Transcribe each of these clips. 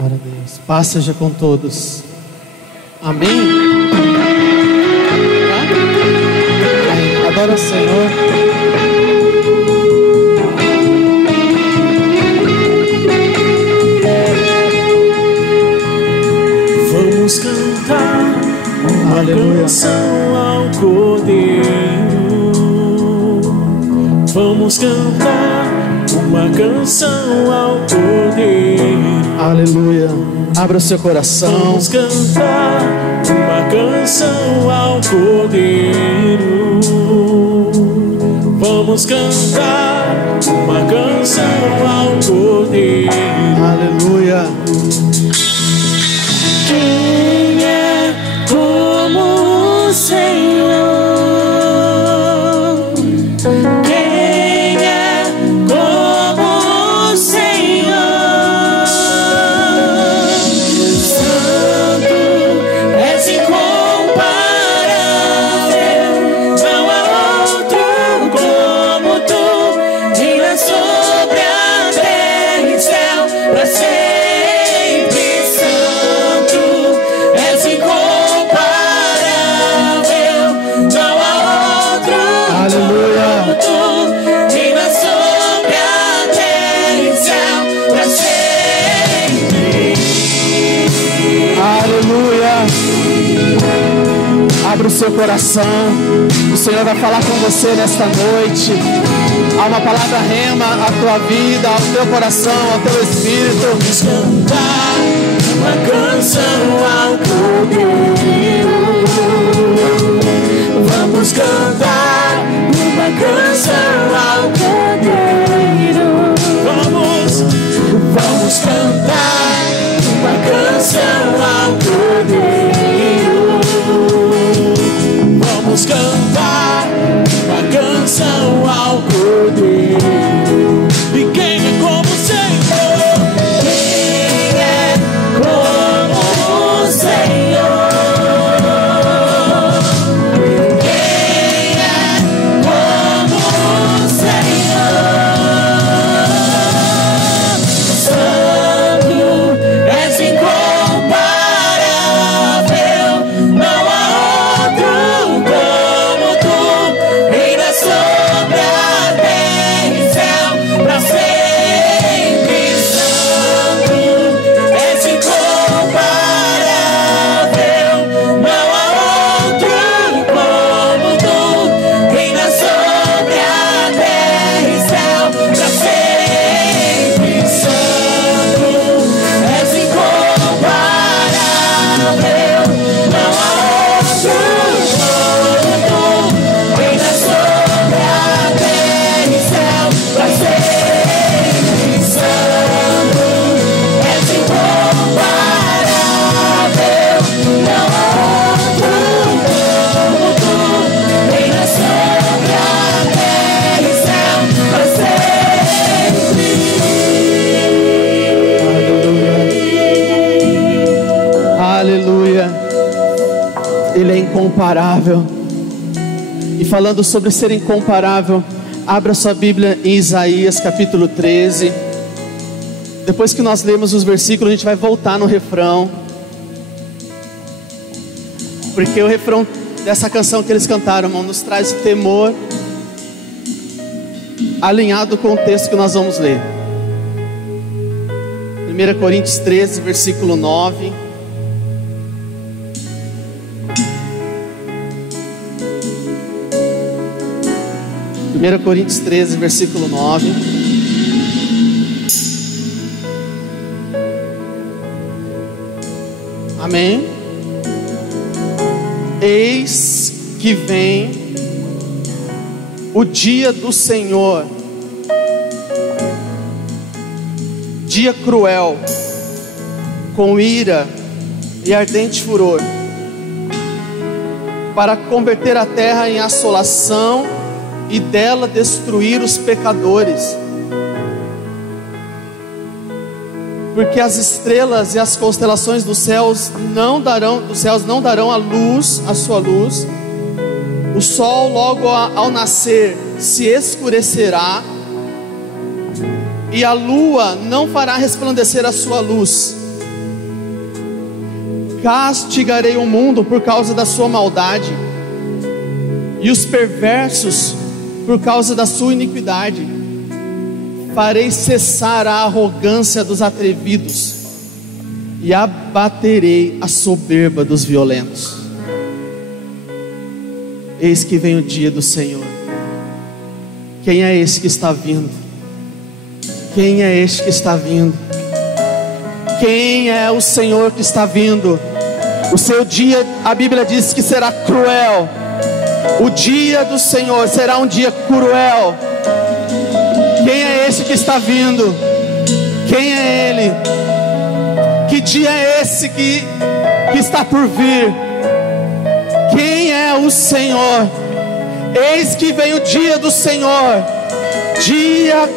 Glória a Deus. Paz seja com todos. Amém? Amém. Adora o Senhor. Vamos cantar uma canção ao Cordeiro. Vamos cantar uma canção ao Cordeiro. Aleluia. Abra o seu coração. Vamos cantar uma canção ao Cordeiro. Vamos cantar uma canção ao Cordeiro. Aleluia. Quem é como o Senhor? Quem é como o Senhor? Santo, és incomparável, não há outro como tu. Reina sobre a terra e céu para sempre. Abra o seu coração. O Senhor vai falar com você nesta noite. Há uma palavra rema à tua vida, ao teu coração, ao teu espírito. Vamos cantar uma canção ao Cordeiro. Vamos cantar uma canção ao Cordeiro. Vamos cantar uma canção ao Cordeiro. Vamos cantar uma canção ao Cordeiro. E quem é como o Senhor? Quem é como o Senhor? Quem é como o Senhor? Santo, és incomparável, não há outro como tu. Reina sobre a terra e céu para sempre. Santo, és incomparável, não há outro como tu. Reina sobre a terra e céu para sempre. Santo, és incomparável, não há outro como tu. Reina sobre a terra e céu para sempre. Santo, és incomparável, não há outro como tu. Reina sobre a terra e céu para sempre. Aleluia. Ele é incomparável. E falando sobre ser incomparável, abra sua Bíblia em Isaías capítulo 13. Depois que nós lemos os versículos, a gente vai voltar no refrão, porque o refrão dessa canção que eles cantaram, irmão, nos traz temor, alinhado com o texto que nós vamos ler. 1 Coríntios 13, versículo 9. Primeira Coríntios 13, versículo 9. Amém. Eis que vem o dia do Senhor, dia cruel, com ira e ardente furor, para converter a terra em assolação e dela destruir os pecadores. Porque as estrelas e as constelações dos céus não darão a sua luz. O sol logo ao nascer se escurecerá, e a lua não fará resplandecer a sua luz. castigarei o mundo por causa da sua maldade, e os perversos por causa da sua iniquidade. Farei cessar a arrogância dos atrevidos, e abaterei a soberba dos violentos. Eis que vem o dia do Senhor. Quem é esse que está vindo? Quem é este que está vindo? Quem é o Senhor que está vindo? O seu dia, a Bíblia diz que será cruel. O dia do Senhor será um dia cruel. Quem é esse que está vindo? Quem é Ele? Que dia é esse que está por vir? Quem é o Senhor? Eis que vem o dia do Senhor, dia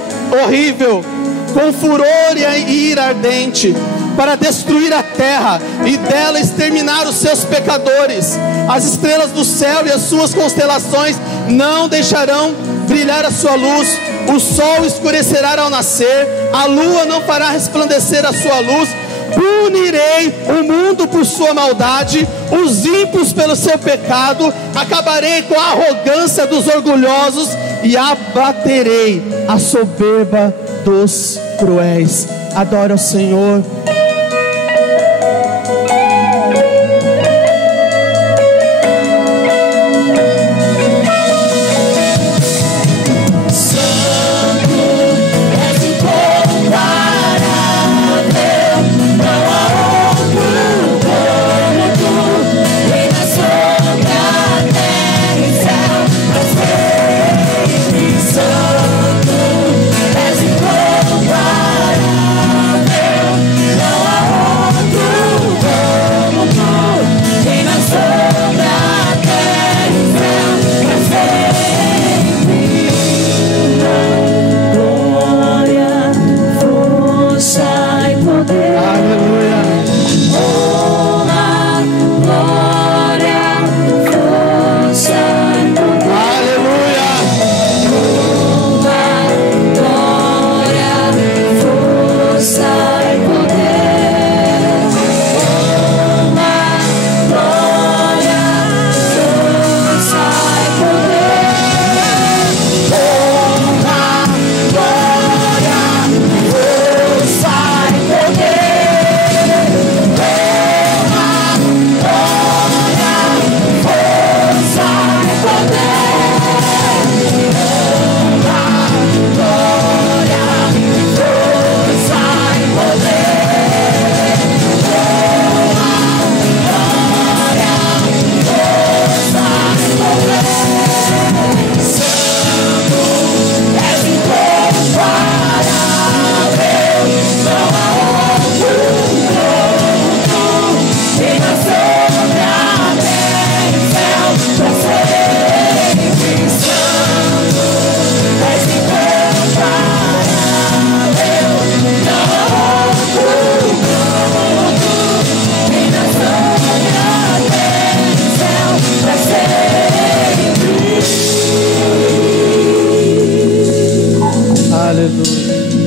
horrível, com furor e ira ardente, para destruir a terra e dela exterminar os seus pecadores. As estrelas do céu e as suas constelações não deixarão brilhar a sua luz. O sol escurecerá ao nascer, a lua não fará resplandecer a sua luz. Punirei o mundo por sua maldade, os ímpios pelo seu pecado. Acabarei com a arrogância dos orgulhosos e abaterei a soberba dos cruéis. Adora o Senhor.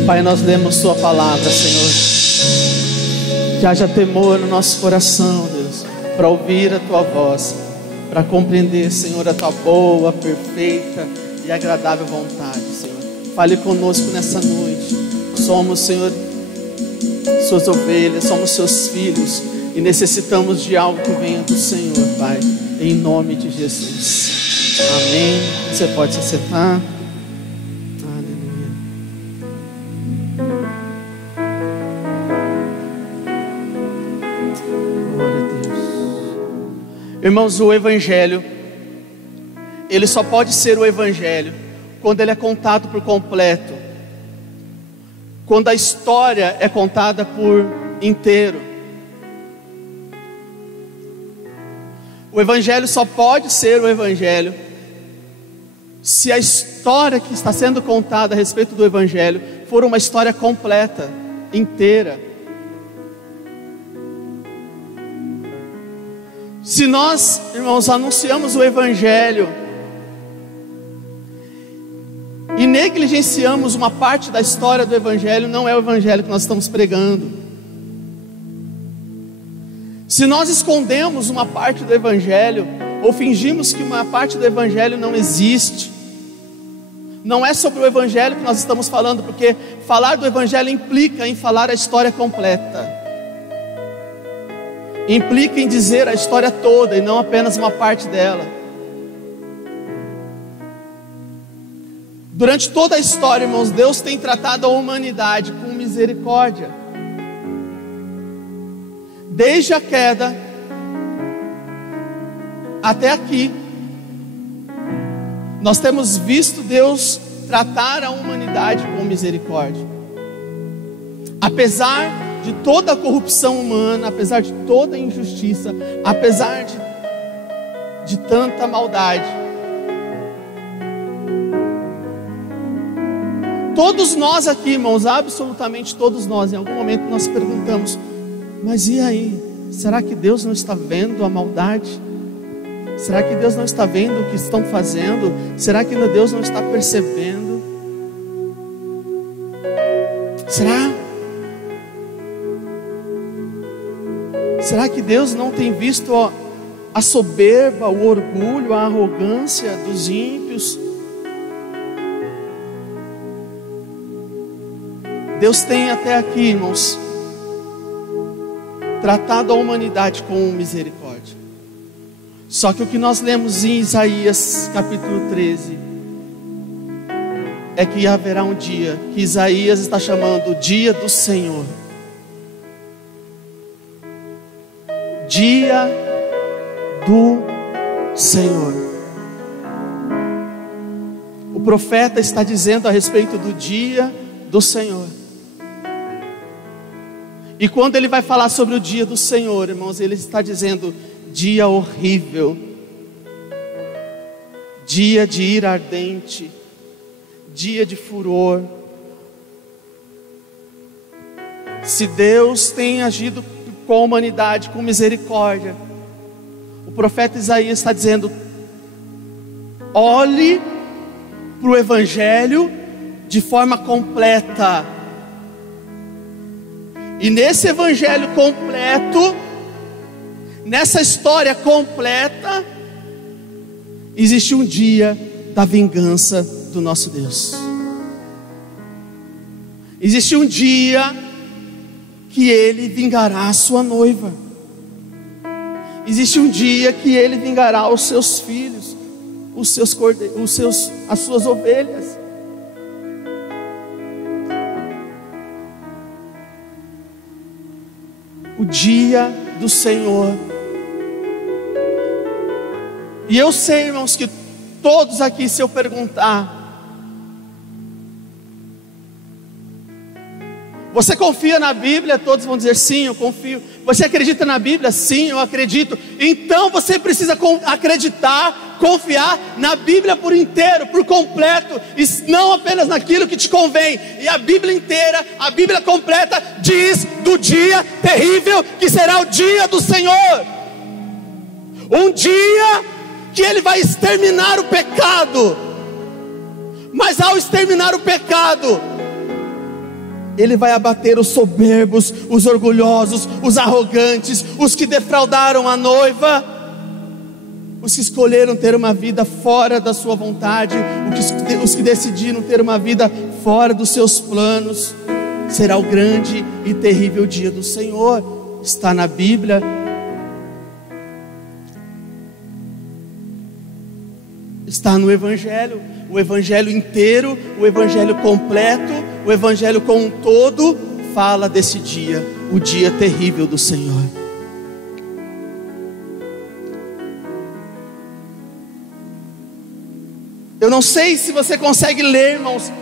Pai, nós lemos Sua palavra, Senhor. Que haja temor no nosso coração, Deus, para ouvir a Tua voz, para compreender, Senhor, a Tua boa, perfeita e agradável vontade, Senhor. Fale conosco nessa noite. Somos, Senhor, Suas ovelhas, somos Seus filhos e necessitamos de algo que venha do Senhor, Pai, em nome de Jesus. Amém. Você pode se sentar. Irmãos, o Evangelho, ele só pode ser o Evangelho quando ele é contado por completo, quando a história é contada por inteiro. O Evangelho só pode ser o Evangelho se a história que está sendo contada a respeito do Evangelho for uma história completa, inteira. Se nós, irmãos, anunciamos o Evangelho e negligenciamos uma parte da história do Evangelho, não é o Evangelho que nós estamos pregando. Se nós escondemos uma parte do Evangelho, ou fingimos que uma parte do Evangelho não existe, não é sobre o Evangelho que nós estamos falando, porque falar do Evangelho implica em falar a história completa, implica em dizer a história toda e não apenas uma parte dela. Durante toda a história, irmãos, Deus tem tratado a humanidade com misericórdia. Desde a queda até aqui, nós temos visto Deus tratar a humanidade com misericórdia. Apesar de toda a corrupção humana, apesar de toda a injustiça, apesar de tanta maldade, todos nós aqui, irmãos, absolutamente todos nós, em algum momento nós perguntamos: mas e aí? Será que Deus não está vendo a maldade? Será que Deus não está vendo o que estão fazendo? Será que Deus não está percebendo? Será que Deus não tem visto a soberba, o orgulho, a arrogância dos ímpios? Deus tem até aqui, irmãos, tratado a humanidade com misericórdia. Só que o que nós lemos em Isaías capítulo 13 é que haverá um dia que Isaías está chamando o dia do Senhor. Dia do Senhor. O profeta está dizendo a respeito do dia do Senhor. E quando ele vai falar sobre o dia do Senhor, irmãos, ele está dizendo: dia horrível, dia de ira ardente, dia de furor. Se Deus tem agido com a humanidade com misericórdia, o profeta Isaías está dizendo: olhe para o Evangelho de forma completa. E nesse Evangelho completo, nessa história completa, existe um dia da vingança do nosso Deus. Existe um dia que Ele vingará a sua noiva. Existe um dia que Ele vingará os seus filhos, as suas ovelhas. O dia do Senhor. E eu sei, irmãos, que todos aqui, se eu perguntar: você confia na Bíblia? Todos vão dizer: sim, eu confio. Você acredita na Bíblia? Sim, eu acredito. Então você precisa acreditar, confiar na Bíblia por inteiro, por completo, e não apenas naquilo que te convém. E a Bíblia inteira, a Bíblia completa, diz do dia terrível que será o dia do Senhor. Um dia que Ele vai exterminar o pecado. Mas ao exterminar o pecado, Ele vai abater os soberbos, os orgulhosos, os arrogantes, os que defraudaram a noiva, os que escolheram ter uma vida fora da sua vontade, os que decidiram ter uma vida fora dos seus planos. Será o grande e terrível dia do Senhor. Está na Bíblia. Está no Evangelho. O Evangelho inteiro, o Evangelho completo, o Evangelho como um todo fala desse dia, o dia terrível do Senhor. Eu não sei se você consegue ler, irmãos,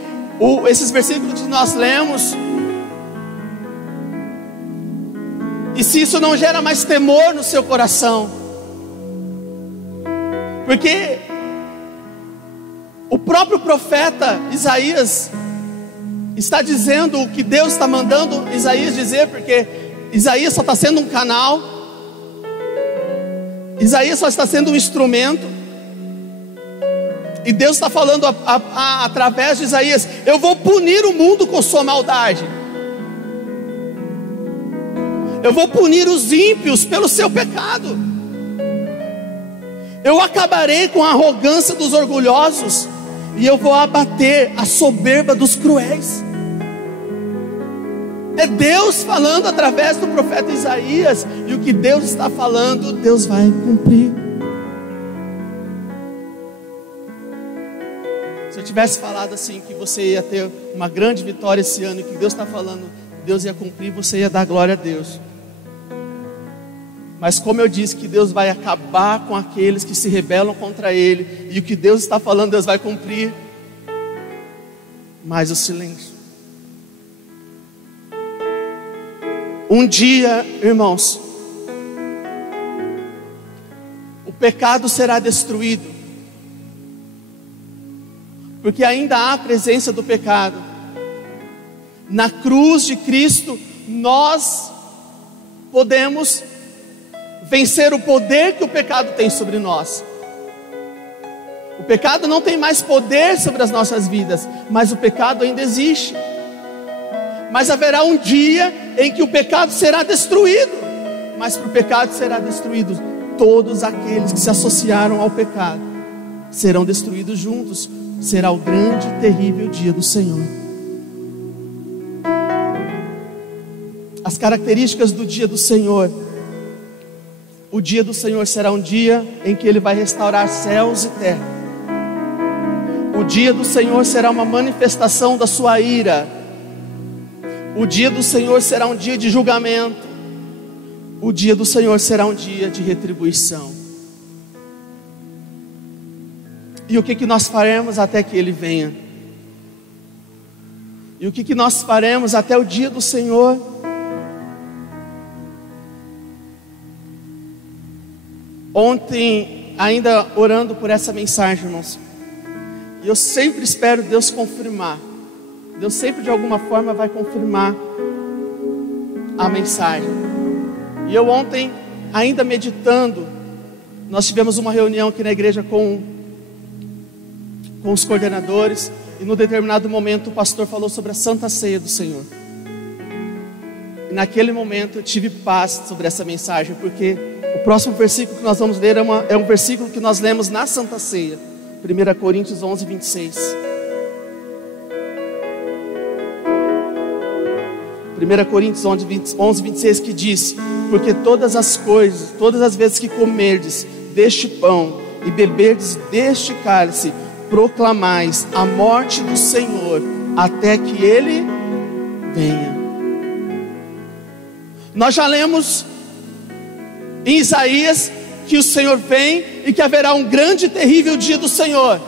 esses versículos que nós lemos, e se isso não gera mais temor no seu coração, porque o próprio profeta Isaías está dizendo o que Deus está mandando Isaías dizer, porque Isaías só está sendo um canal, Isaías só está sendo um instrumento, e Deus está falando através de Isaías: eu vou punir o mundo com sua maldade, Eu vou punir os ímpios pelo seu pecado. Eu acabarei com a arrogância dos orgulhosos e eu vou abater a soberba dos cruéis. É Deus falando através do profeta Isaías, e o que Deus está falando, Deus vai cumprir. Se eu tivesse falado assim, que você ia ter uma grande vitória esse ano, e que Deus está falando, Deus ia cumprir, você ia dar glória a Deus. Mas como eu disse que Deus vai acabar com aqueles que se rebelam contra Ele, e o que Deus está falando, Deus vai cumprir, mais o silêncio. Um dia, irmãos, o pecado será destruído, porque ainda há a presença do pecado. Na cruz de Cristo, nós podemos vencer o poder que o pecado tem sobre nós. O pecado não tem mais poder sobre as nossas vidas, mas o pecado ainda existe. Mas haverá um dia em que o pecado será destruído. Mas para o pecado será destruído, todos aqueles que se associaram ao pecado serão destruídos juntos. Será o grande e terrível dia do Senhor. As características do dia do Senhor: o dia do Senhor será um dia em que Ele vai restaurar céus e terra. O dia do Senhor será uma manifestação da sua ira. O dia do Senhor será um dia de julgamento. O dia do Senhor será um dia de retribuição. E o que nós faremos até que Ele venha? E o que nós faremos até o dia do Senhor? Ontem, ainda orando por essa mensagem, irmãos, e eu sempre espero Deus confirmar. Deus sempre de alguma forma vai confirmar a mensagem. E eu ontem, ainda meditando, nós tivemos uma reunião aqui na igreja com os coordenadores, e num determinado momento o pastor falou sobre a Santa Ceia do Senhor. E naquele momento eu tive paz sobre essa mensagem, porque o próximo versículo que nós vamos ler é um versículo que nós lemos na Santa Ceia, 1 Coríntios 11, 26. 1 Coríntios 11, 26, que diz: porque todas as coisas, todas as vezes que comerdes deste pão e beberdes deste cálice, proclamais a morte do Senhor até que Ele venha. Nós já lemos em Isaías que o Senhor vem e que haverá um grande e terrível dia do Senhor.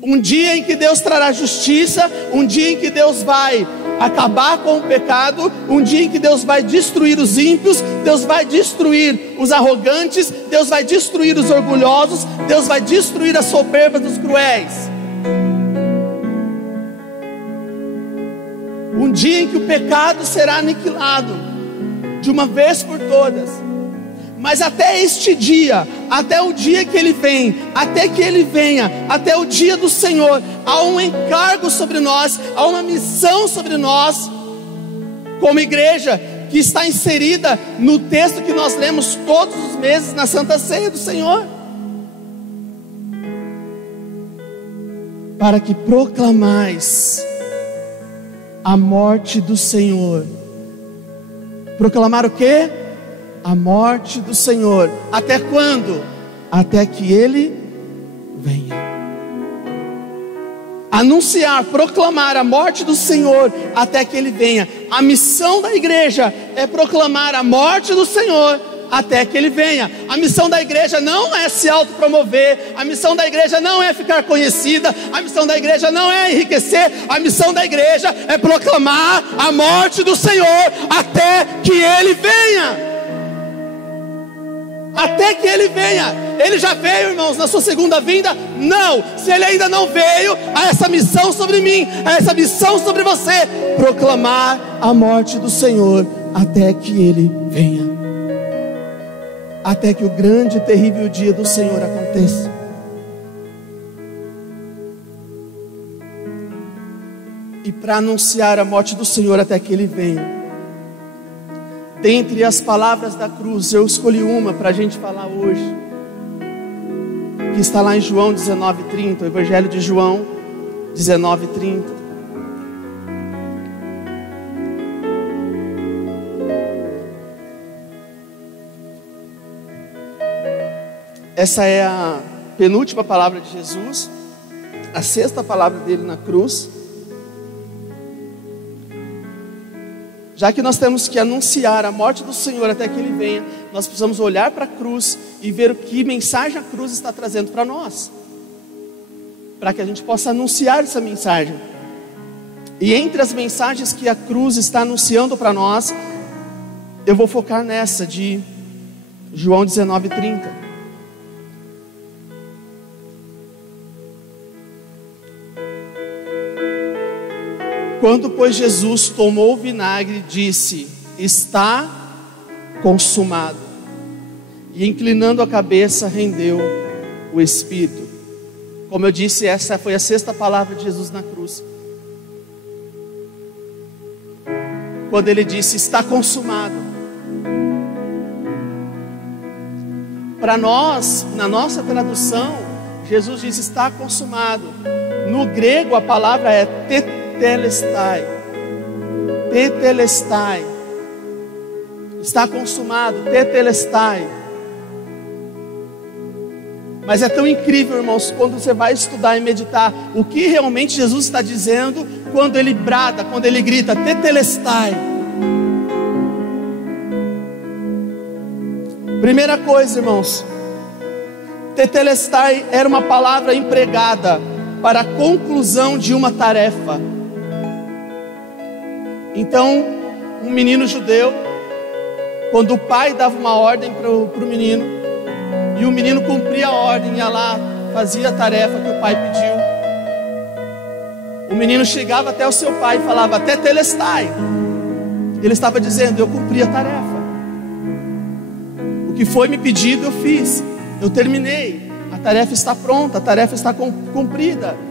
Um dia em que Deus trará justiça, um dia em que Deus vai acabar com o pecado, um dia em que Deus vai destruir os ímpios, Deus vai destruir os arrogantes, Deus vai destruir os orgulhosos, Deus vai destruir a soberba dos cruéis. Um dia em que o pecado será aniquilado de uma vez por todas. Mas até este dia, até o dia que Ele vem, até que Ele venha, até o dia do Senhor, há um encargo sobre nós, há uma missão sobre nós, como igreja, que está inserida no texto que nós lemos todos os meses na Santa Ceia do Senhor. Para que proclamais a morte do Senhor. Proclamar o quê? A morte do Senhor. Até quando? Até que Ele venha. Anunciar, proclamar a morte do Senhor até que Ele venha. A missão da igreja é proclamar a morte do Senhor até que Ele venha. A missão da igreja não é se autopromover, a missão da igreja não é ficar conhecida, a missão da igreja não é enriquecer, a missão da igreja é proclamar a morte do Senhor até que Ele venha. Até que Ele venha. Ele já veio, irmãos, na sua segunda vinda? Não. Se Ele ainda não veio, há essa missão sobre mim, há essa missão sobre você: proclamar a morte do Senhor até que Ele venha, até que o grande e terrível dia do Senhor aconteça. E para anunciar a morte do Senhor até que Ele venha, dentre as palavras da cruz, eu escolhi uma para a gente falar hoje, que está lá em João 19:30, o Evangelho de João 19:30. Essa é a penúltima palavra de Jesus, a sexta palavra dele na cruz. Já que nós temos que anunciar a morte do Senhor até que Ele venha, nós precisamos olhar para a cruz e ver o que mensagem a cruz está trazendo para nós, para que a gente possa anunciar essa mensagem. E entre as mensagens que a cruz está anunciando para nós, eu vou focar nessa de João 19:30. Quando, pois, Jesus tomou o vinagre, disse: está consumado. E inclinando a cabeça, rendeu o Espírito. Como eu disse, essa foi a sexta palavra de Jesus na cruz. Quando Ele disse: está consumado. Para nós, na nossa tradução, Jesus disse: está consumado. No grego a palavra é tetelestai. Tetelestai. Está consumado, tetelestai. Mas é tão incrível, irmãos, quando você vai estudar e meditar o que realmente Jesus está dizendo quando Ele brada, quando Ele grita tetelestai. Primeira coisa, irmãos, tetelestai era uma palavra empregada para a conclusão de uma tarefa. Então, um menino judeu, quando o pai dava uma ordem para o menino, e o menino cumpria a ordem, ia lá, fazia a tarefa que o pai pediu, o menino chegava até o seu pai e falava: tetelestai. Ele estava dizendo: eu cumpri a tarefa, o que foi me pedido eu fiz, eu terminei, a tarefa está pronta, a tarefa está cumprida.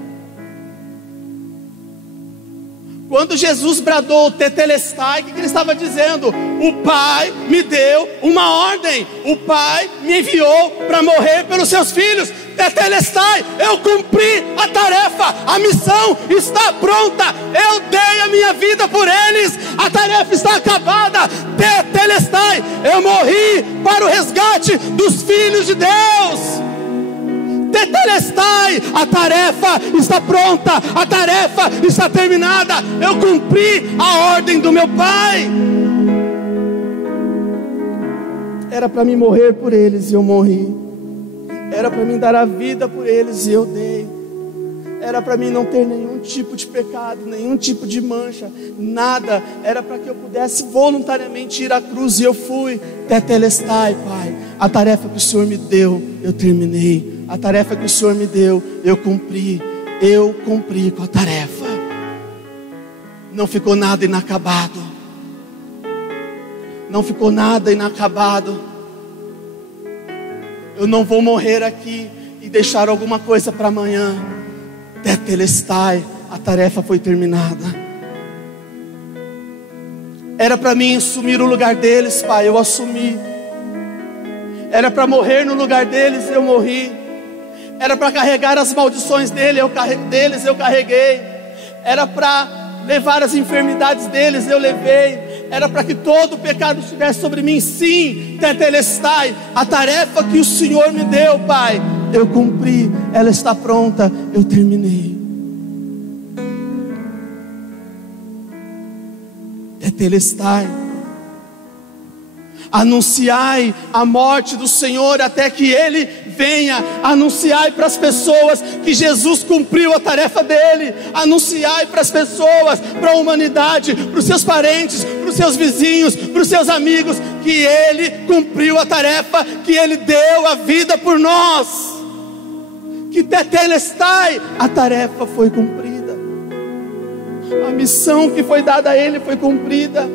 Quando Jesus bradou tetelestai, o que ele estava dizendo? O Pai me deu uma ordem, o Pai me enviou para morrer pelos seus filhos. Tetelestai, eu cumpri a tarefa, a missão está pronta, eu dei a minha vida por eles, a tarefa está acabada. Tetelestai, eu morri para o resgate dos filhos de Deus. Tetelestai, a tarefa está pronta, a tarefa está terminada, eu cumpri a ordem do meu Pai. Era para mim morrer por eles e eu morri. Era para mim dar a vida por eles e eu dei. Era para mim não ter nenhum tipo de pecado, nenhum tipo de mancha, nada. Era para que eu pudesse voluntariamente ir à cruz e eu fui. Tetelestai, Pai, a tarefa que o Senhor me deu, eu terminei. A tarefa que o Senhor me deu, eu cumpri com a tarefa. Não ficou nada inacabado. Não ficou nada inacabado. Eu não vou morrer aqui e deixar alguma coisa para amanhã. Tetelestai, a tarefa foi terminada. Era para mim assumir o lugar deles, Pai, eu assumi. Era para morrer no lugar deles, eu morri. Era para carregar as maldições deles, eu carreguei. Era para levar as enfermidades deles, eu levei. Era para que todo o pecado estivesse sobre mim. Sim, tetelestai, a tarefa que o Senhor me deu, Pai, eu cumpri, ela está pronta, eu terminei. Tetelestai. Anunciai a morte do Senhor até que Ele venha. Anunciai para as pessoas que Jesus cumpriu a tarefa dele. Anunciai para as pessoas, para a humanidade, para os seus parentes, para os seus vizinhos, para os seus amigos, que Ele cumpriu a tarefa, que Ele deu a vida por nós. Que tetelestai, a tarefa foi cumprida. A missão que foi dada a Ele foi cumprida.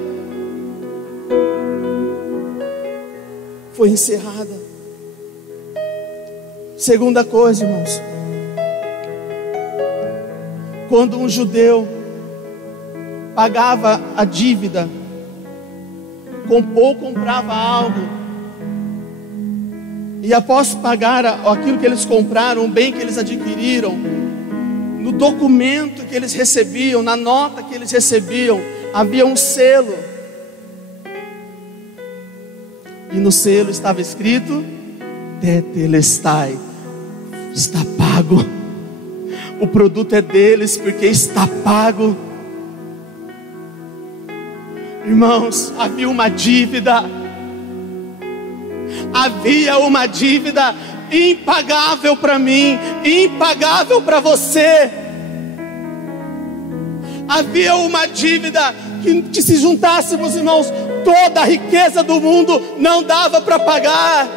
Foi encerrada. Segunda coisa, irmãos, quando um judeu pagava a dívida ou comprava algo, e após pagar aquilo que eles compraram, o bem que eles adquiriram, no documento que eles recebiam, na nota que eles recebiam, havia um selo, e no selo estava escrito: Tetelestai, está pago. O produto é deles porque está pago. Irmãos, havia uma dívida impagável para mim, impagável para você. Havia uma dívida que se juntássemos, irmãos, toda a riqueza do mundo não dava para pagar.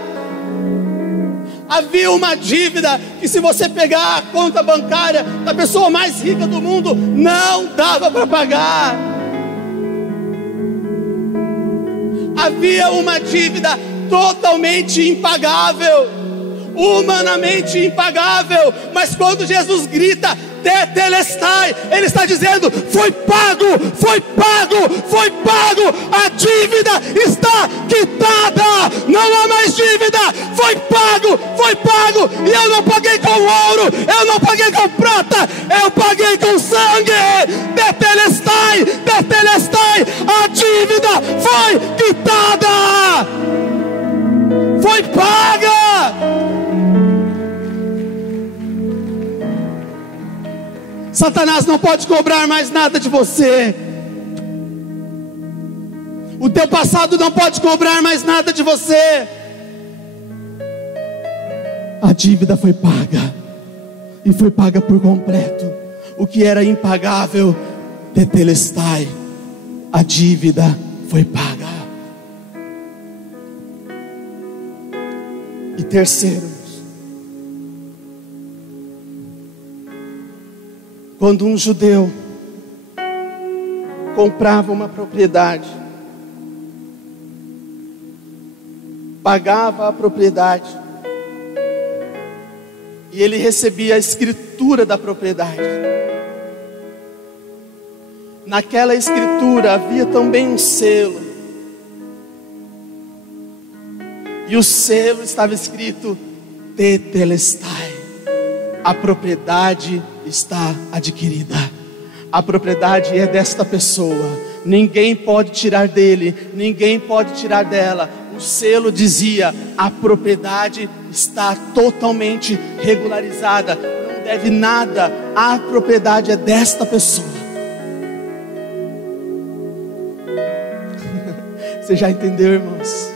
Havia uma dívida que, se você pegar a conta bancária da pessoa mais rica do mundo, não dava para pagar. Havia uma dívida totalmente impagável, humanamente impagável. Mas quando Jesus grita Tetelestai, Ele está dizendo: foi pago, foi pago, foi pago. A dívida está quitada, não há mais dívida. Foi pago, foi pago. E eu não paguei com ouro, eu não paguei com prata, eu paguei com sangue. Tetelestai, Tetelestai, a dívida foi quitada, foi paga. Satanás não pode cobrar mais nada de você. O teu passado não pode cobrar mais nada de você. A dívida foi paga, e foi paga por completo. O que era impagável, Tetelestai, a dívida foi paga. E terceiro, quando um judeu comprava uma propriedade, pagava a propriedade, e ele recebia a escritura da propriedade, naquela escritura havia também um selo, e o selo estava escrito Tetelestai, a propriedade está adquirida. A propriedade é desta pessoa, ninguém pode tirar dele, ninguém pode tirar dela. O selo dizia: a propriedade está totalmente regularizada, não deve nada, a propriedade é desta pessoa. Você já entendeu, irmãos?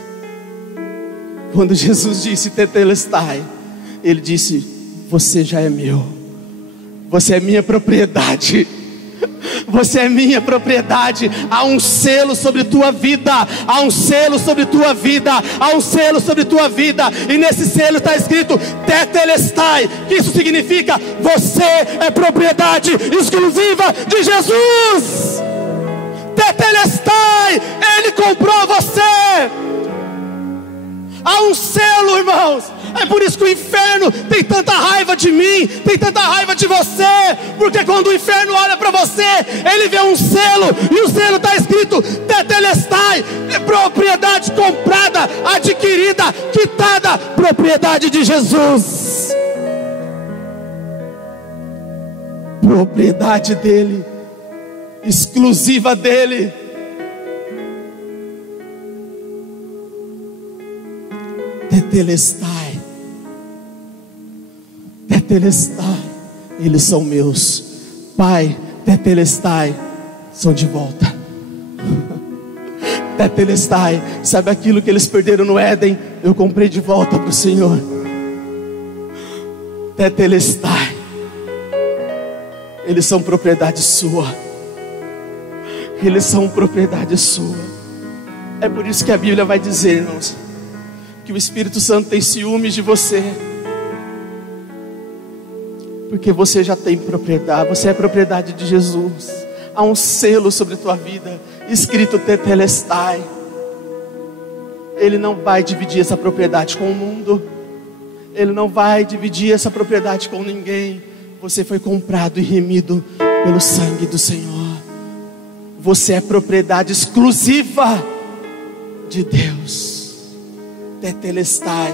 Quando Jesus disse Tetelestai, Ele disse: você já é meu, você é minha propriedade, você é minha propriedade. Há um selo sobre tua vida, há um selo sobre tua vida, há um selo sobre tua vida, e nesse selo está escrito Tetelestai, que isso significa: você é propriedade exclusiva de Jesus. Tetelestai, Ele comprou você. Há um selo, irmãos. É por isso que o inferno tem tanta raiva de mim, tem tanta raiva de você, porque quando o inferno olha para você, ele vê um selo, e o selo está escrito Tetelestai, propriedade comprada, adquirida, quitada, propriedade de Jesus, propriedade dele, exclusiva dele. Tetelestai, Tetelestai, eles são meus. Pai, Tetelestai, são de volta. Tetelestai, sabe aquilo que eles perderam no Éden? Eu comprei de volta para o Senhor. Tetelestai, eles são propriedade sua. Eles são propriedade sua. É por isso que a Bíblia vai dizer, irmãos, que o Espírito Santo tem ciúmes de você, porque você já tem propriedade, você é propriedade de Jesus. Há um selo sobre a tua vida, escrito Tetelestai. Ele não vai dividir essa propriedade com o mundo, Ele não vai dividir essa propriedade com ninguém. Você foi comprado e remido pelo sangue do Senhor. Você é propriedade exclusiva. de Deus. Tetelestai.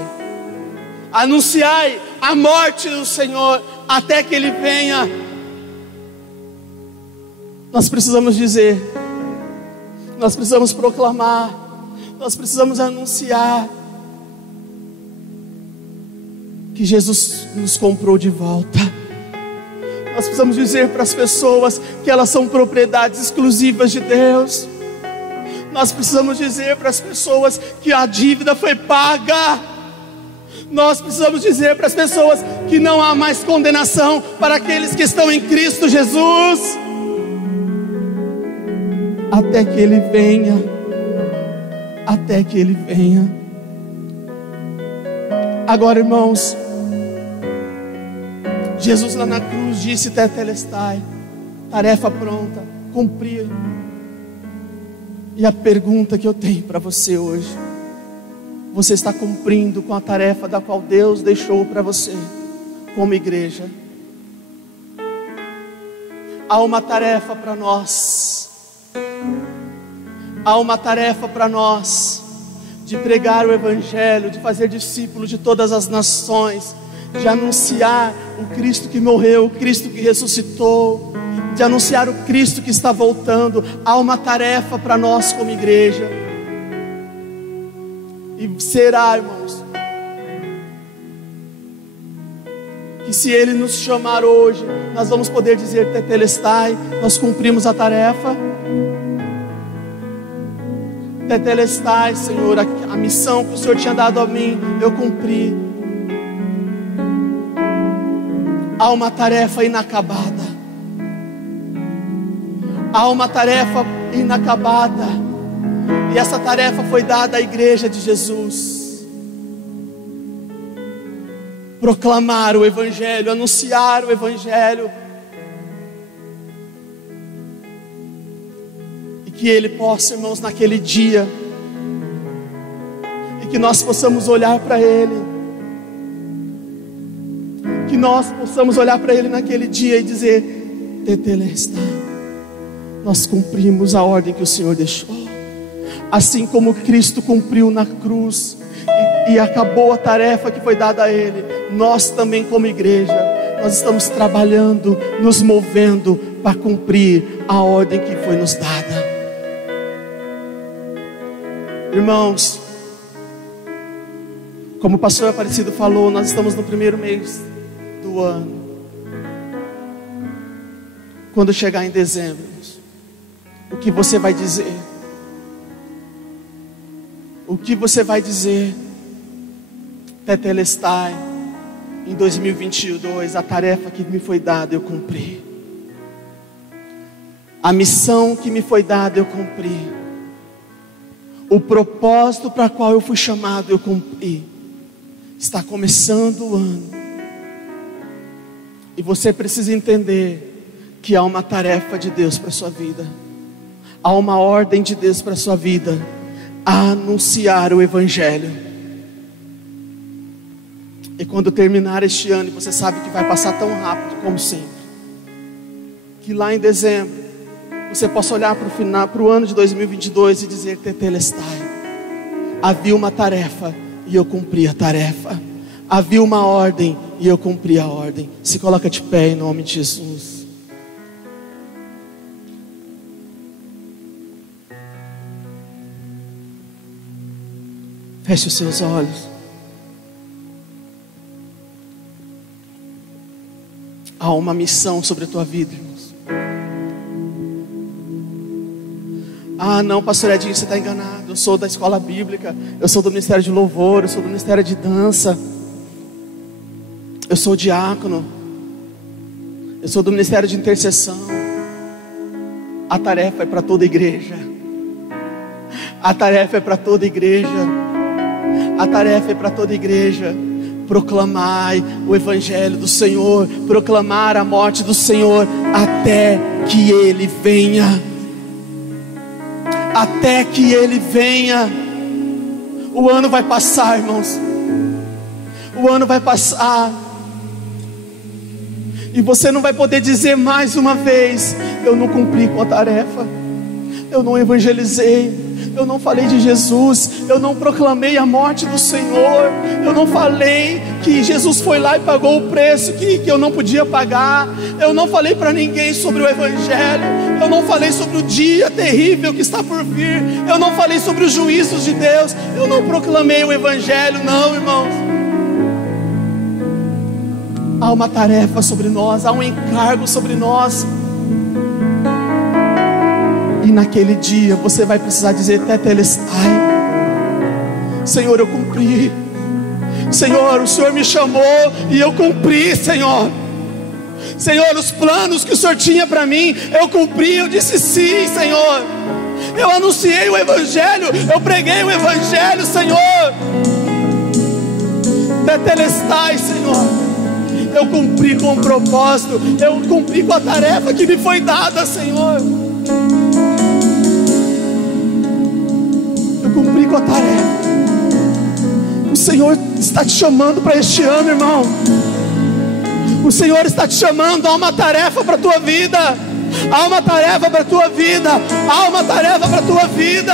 Anunciai a morte do Senhor até que Ele venha. Nós precisamos dizer, nós precisamos proclamar, nós precisamos anunciar que Jesus nos comprou de volta. Nós precisamos dizer para as pessoas que elas são propriedades exclusivas de Deus. Nós precisamos dizer para as pessoas que a dívida foi paga. Nós precisamos dizer para as pessoas que não há mais condenação para aqueles que estão em Cristo Jesus. Até que Ele venha. Até que Ele venha. Agora, irmãos, Jesus lá na cruz disse: tetelestai, tarefa pronta, cumprir. E a pergunta que eu tenho para você hoje: você está cumprindo com a tarefa da qual Deus deixou para você como igreja? Há uma tarefa para nós. Há uma tarefa para nós de pregar o Evangelho, de fazer discípulos de todas as nações, de anunciar o Cristo que morreu, o Cristo que ressuscitou, de anunciar o Cristo que está voltando. Há uma tarefa para nós como igreja. E será, irmãos, que se Ele nos chamar hoje, nós vamos poder dizer: tetelestai, nós cumprimos a tarefa. Tetelestai, Senhor, a missão que o Senhor tinha dado a mim, eu cumpri. Há uma tarefa inacabada. Há uma tarefa inacabada. E essa tarefa foi dada à igreja de Jesus: proclamar o Evangelho, anunciar o Evangelho. E que Ele possa, irmãos, naquele dia, e que nós possamos olhar para Ele, que nós possamos olhar para Ele naquele dia e dizer: tetelestai, nós cumprimos a ordem que o Senhor deixou. Assim como Cristo cumpriu na cruz e acabou a tarefa que foi dada a Ele, nós também como igreja, nós estamos trabalhando, nos movendo para cumprir a ordem que foi nos dada. Irmãos, como o pastor Aparecido falou, nós estamos no primeiro mês do ano. Quando chegar em dezembro, o que você vai dizer? O que você vai dizer? Tetelestai, em 2022, a tarefa que me foi dada eu cumpri. A missão que me foi dada eu cumpri. O propósito para qual eu fui chamado eu cumpri. Está começando o ano. E você precisa entender que há uma tarefa de Deus para a sua vida. Há uma ordem de Deus para a sua vida: anunciar o Evangelho. E quando terminar este ano, e você sabe que vai passar tão rápido como sempre, que lá em dezembro você possa olhar para o final, para o ano de 2022 e dizer: tetelestai, havia uma tarefa e eu cumpri a tarefa. Havia uma ordem e eu cumpri a ordem. Se coloca de pé em nome de Jesus. Feche os seus olhos. Há uma missão sobre a tua vida, irmãos. Ah, não, pastor Edinho, você está enganado. Eu sou da escola bíblica, eu sou do ministério de louvor, eu sou do ministério de dança, eu sou diácono, eu sou do ministério de intercessão. A tarefa é para toda a igreja. A tarefa é para toda a igreja. A tarefa é para toda a igreja. Proclamai o Evangelho do Senhor, proclamar a morte do Senhor até que Ele venha. Até que Ele venha. O ano vai passar, irmãos. O ano vai passar. E você não vai poder dizer mais uma vez: eu não cumpri com a tarefa, eu não evangelizei, eu não falei de Jesus, eu não proclamei a morte do Senhor, eu não falei que Jesus foi lá e pagou o preço que eu não podia pagar, eu não falei para ninguém sobre o Evangelho, eu não falei sobre o dia terrível que está por vir, eu não falei sobre os juízos de Deus, eu não proclamei o Evangelho, não, irmãos. Há uma tarefa sobre nós, há um encargo sobre nós. E naquele dia você vai precisar dizer: Tetelestai, Senhor, eu cumpri. Senhor, o Senhor me chamou e eu cumpri, Senhor. Senhor, os planos que o Senhor tinha para mim, eu cumpri, eu disse sim, Senhor. Eu anunciei o Evangelho, eu preguei o Evangelho, Senhor. Tetelestai, Senhor. Eu cumpri com o propósito, eu cumpri com a tarefa que me foi dada, Senhor. Eu cumpri com a tarefa. O Senhor está te chamando para este ano, irmão. O Senhor está te chamando. Há uma tarefa para a tua vida. Há uma tarefa para a tua vida. Há uma tarefa para a tua vida.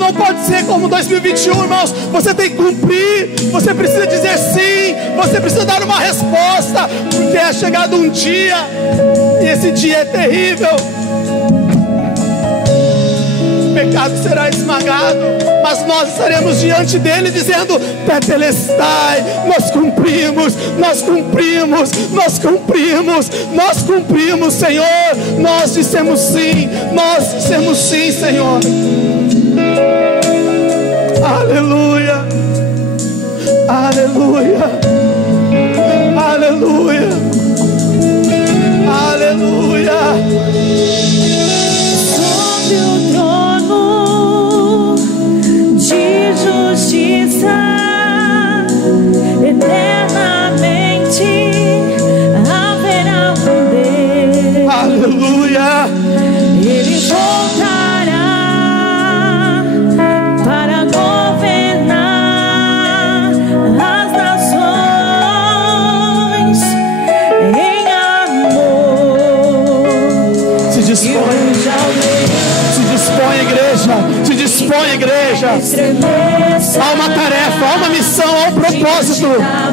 Não pode ser como 2021, irmãos. Você tem que cumprir. Você precisa dizer sim. Você precisa dar uma resposta, porque é chegado um dia, e esse dia é terrível. O pecado será esmagado, mas nós estaremos diante dele dizendo: Tetelestai, nós cumprimos, nós cumprimos, nós cumprimos, nós cumprimos, Senhor. Nós dissemos sim, Senhor. Aleluia, aleluia, aleluia, aleluia. Sobre o trono de justiça, eternamente haverá um Deus. Aleluia. Ele voltará para governar as nações em amor. Se dispõe, igreja. Se dispõe, igreja. Há uma tarefa, há uma missão, há um propósito. A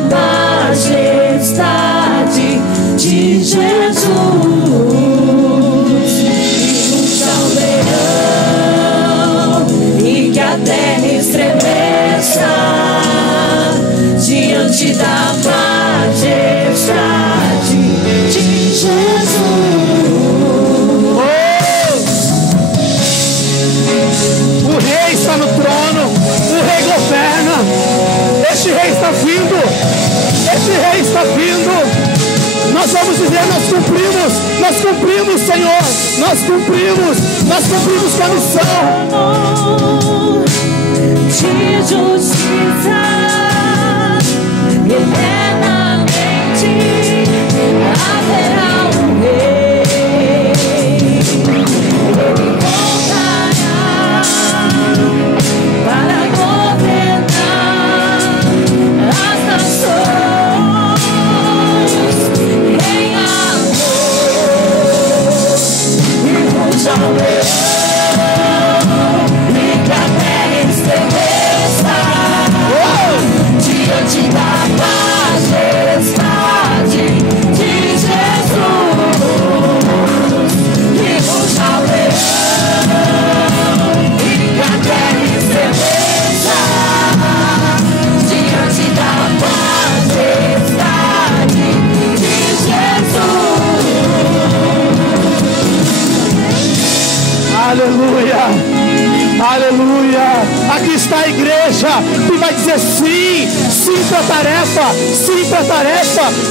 majestade de Jesus, e que a terra estremeça diante da majestade de Jesus. O rei está no trono, o rei governa. Este rei está vindo, este rei está vindo. Nós vamos dizer: nós cumprimos, Senhor, nós cumprimos com a missão De justiça, eternamente haverá um rei. Ele voltará para governar as nações em amor. E ruja o leão, e que a terra estremeça diante da majestade de Jesus. E ruja o leão, e que a terra estremeça diante da majestade de Jesus. Aleluia, aleluia. Aqui está a igreja que vai dizer sim para a tarefa,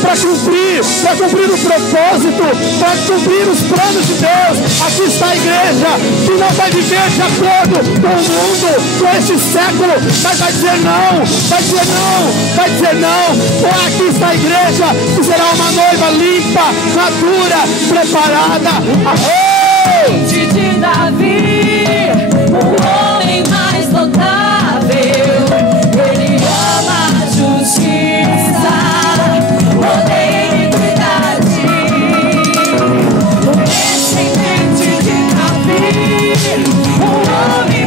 para cumprir o propósito, para cumprir os planos de Deus. Aqui está a igreja que não vai viver de acordo com o mundo, com este século, mas vai dizer não. Aqui está a igreja que será uma noiva limpa, madura, preparada. De Davi, o homem mais notável, ele ama a justiça, odeia a iniquidade. O descendente de Davi, o homem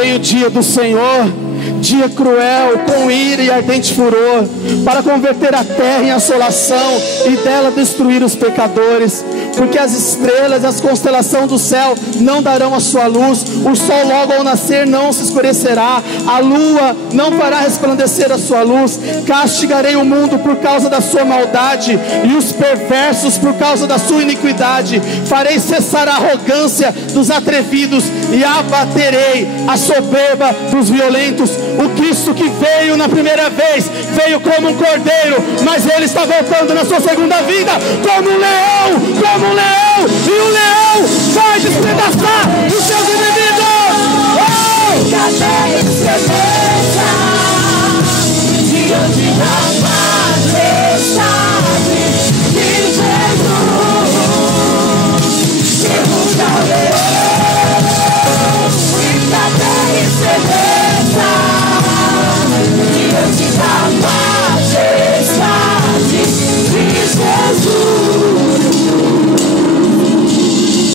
vem o dia do Senhor, dia cruel, com ira e ardente furor, para converter a terra em assolação e dela destruir os pecadores. Porque as estrelas e as constelações do céu não darão a sua luz, o sol logo ao nascer não se escurecerá, a lua não fará resplandecer a sua luz. Castigarei o mundo por causa da sua maldade e os perversos por causa da sua iniquidade. Farei cessar a arrogância dos atrevidos e abaterei a soberba dos violentos. O Cristo que veio na primeira vez, veio como um cordeiro, mas Ele está voltando na sua segunda vinda como um leão, e o leão vai despedaçar os seus inimigos.